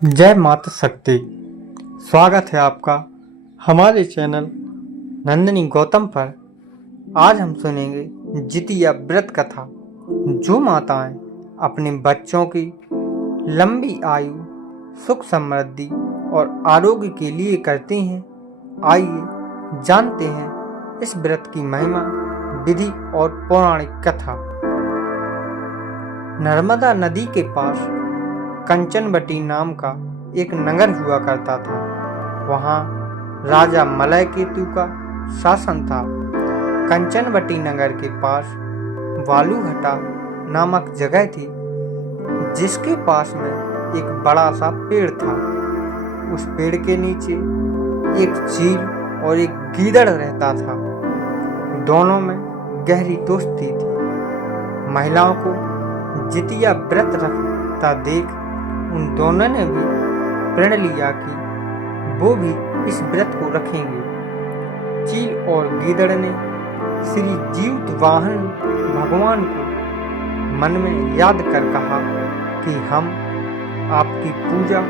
जय माता शक्ति। स्वागत है आपका हमारे चैनल नंदिनी गौतम पर। आज हम सुनेंगे जितिया व्रत कथा। जो माताएं अपने बच्चों की लंबी आयु, सुख समृद्धि और आरोग्य के लिए करती हैं, आइए जानते हैं इस व्रत की महिमा, विधि और पौराणिक कथा। नर्मदा नदी के पास कंचनवटी नाम का एक नगर हुआ करता था। वहाँ राजा मलय केतु का शासन था। कंचनवटी नगर के पास वालूघटा नामक जगह थी, जिसके पास में एक बड़ा सा पेड़ था। उस पेड़ के नीचे एक चील और एक गीदड़ रहता था। दोनों में गहरी दोस्ती थी। महिलाओं को जितिया व्रत रखता देख उन दोनों ने भी प्रण लिया कि वो भी इस व्रत को रखेंगे। चील और गीदड़ ने श्री जीवतवाहन भगवान को मन में याद कर कहा कि हम आपकी पूजा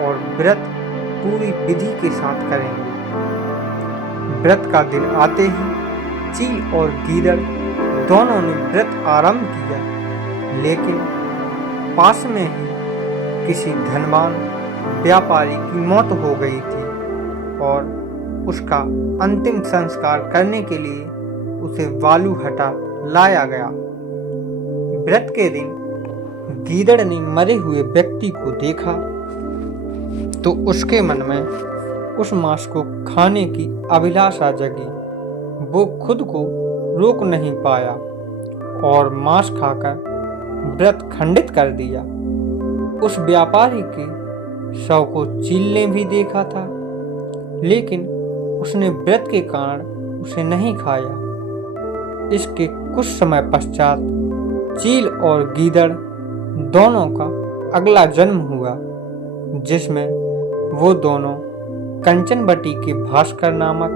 और व्रत पूरी विधि के साथ करेंगे। व्रत का दिन आते ही चील और गीदड़ दोनों ने व्रत आरंभ किया, लेकिन पास में ही किसी धनवान व्यापारी की मौत हो गई थी और उसका अंतिम संस्कार करने के लिए उसे वालूघटा लाया गया। व्रत के दिन गीदड़ ने मरे हुए व्यक्ति को देखा तो उसके मन में उस मांस को खाने की अभिलाषा जगी। वो खुद को रोक नहीं पाया और मांस खाकर व्रत खंडित कर दिया। उस व्यापारी के शव को चील ने भी देखा था, लेकिन उसने व्रत के कारण उसे नहीं खाया। इसके कुछ समय पश्चात चील और गीदड़ दोनों का अगला जन्म हुआ, जिसमें वो दोनों कंचनवटी के भास्कर नामक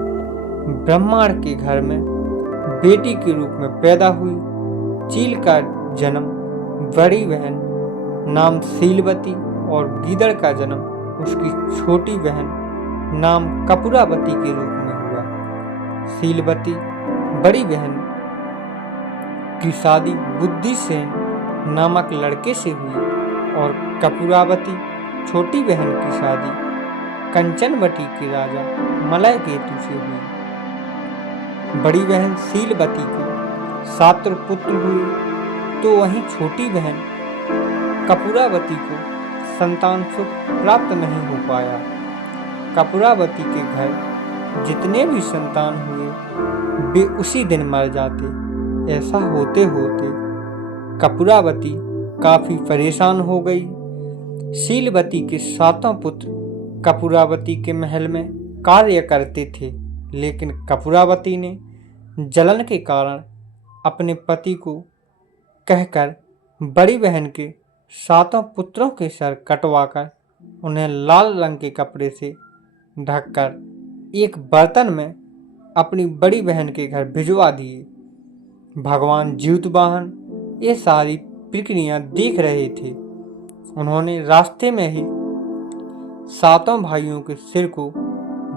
ब्राह्मण के घर में बेटी के रूप में पैदा हुई। चील का जन्म बड़ी बहन नाम शीलवती और गीदड़ का जन्म उसकी छोटी बहन नाम कपूरावती के रूप में हुआ। शीलवती बड़ी बहन की शादी बुद्धिसेन नामक लड़के से हुई और कपूरावती छोटी बहन की शादी कंचनवटी के राजा मलय केतु से हुई। बड़ी बहन शीलवती को 7 पुत्र हुए, तो वहीं छोटी बहन कपूरावती को संतान सुख प्राप्त नहीं हो पाया। कपूरावती के घर जितने भी संतान हुए वे उसी दिन मर जाते। ऐसा होते होते कपूरावती काफी परेशान हो गई। शीलवती के 7 पुत्र कपूरावती के महल में कार्य करते थे, लेकिन कपूरावती ने जलन के कारण अपने पति को कहकर बड़ी बहन के 7 पुत्रों के सर कटवाकर उन्हें लाल रंग के कपड़े से ढककर एक बर्तन में अपनी बड़ी बहन के घर भिजवा दिए। भगवान जीवतवाहन ये सारी प्रक्रिया देख रहे थे। उन्होंने रास्ते में ही 7 भाइयों के सिर को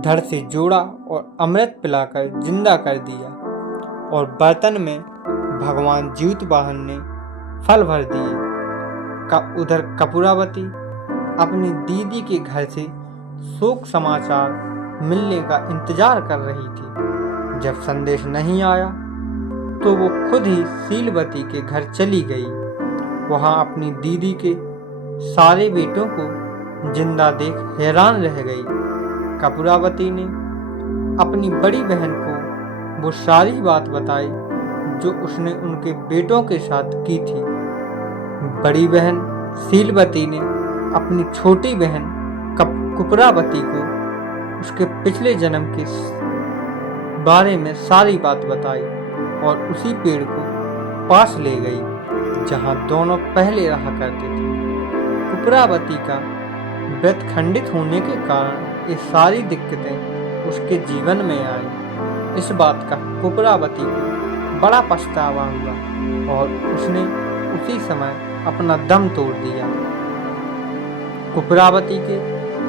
धड़ से जोड़ा और अमृत पिलाकर जिंदा कर दिया और बर्तन में भगवान जीवतवाहन ने फल भर दिए। उधर कपूरावती अपनी दीदी के घर से शोक समाचार मिलने का इंतजार कर रही थी। जब संदेश नहीं आया तो वो खुद ही शीलवती के घर चली गई। वहां अपनी दीदी के सारे बेटों को जिंदा देख हैरान रह गई। कपूरावती ने अपनी बड़ी बहन को वो सारी बात बताई जो उसने उनके बेटों के साथ की थी। बड़ी बहन शीलवती ने अपनी छोटी बहन कपूरावती को उसके पिछले जन्म के बारे में सारी बात बताई और उसी पेड़ को पास ले गई जहां दोनों पहले रहा करते थे। कपूरावती का व्रत खंडित होने के कारण ये सारी दिक्कतें उसके जीवन में आई। इस बात का कपूरावती को बड़ा पछतावा हुआ और उसने उसी समय अपना दम तोड़ दिया। कुपरावती के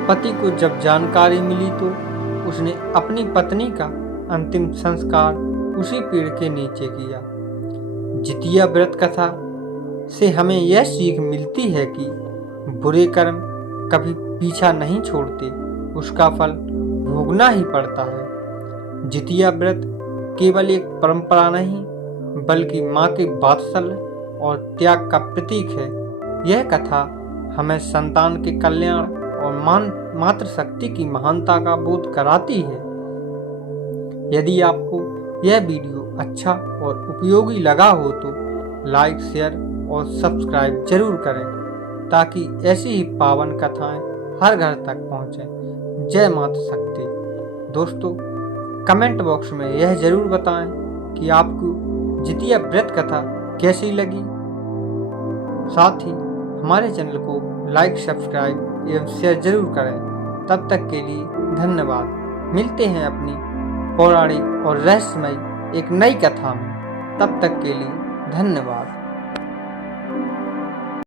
पति को जब जानकारी मिली तो उसने अपनी पत्नी का अंतिम संस्कार उसी पेड़ के नीचे किया। जितिया व्रत कथा से हमें यह सीख मिलती है कि बुरे कर्म कभी पीछा नहीं छोड़ते, उसका फल भोगना ही पड़ता है। जितिया व्रत केवल एक परंपरा नहीं बल्कि माँ के वात्सल्य और त्याग का प्रतीक है। यह कथा हमें संतान के कल्याण और मातृशक्ति की महानता का बोध कराती है। यदि आपको यह वीडियो अच्छा और उपयोगी लगा हो तो लाइक, शेयर और सब्सक्राइब जरूर करें ताकि ऐसी ही पावन कथाएं हर घर तक पहुंचें। जय मातृशक्ति। दोस्तों, कमेंट बॉक्स में यह जरूर बताएं कि आपको जितिया व्रत कथा कैसी लगी। साथ ही हमारे चैनल को लाइक, सब्सक्राइब एवं शेयर जरूर करें। तब तक के लिए धन्यवाद। मिलते हैं अपनी पौराणिक और रहस्यमयी एक नई कथा में। तब तक के लिए धन्यवाद।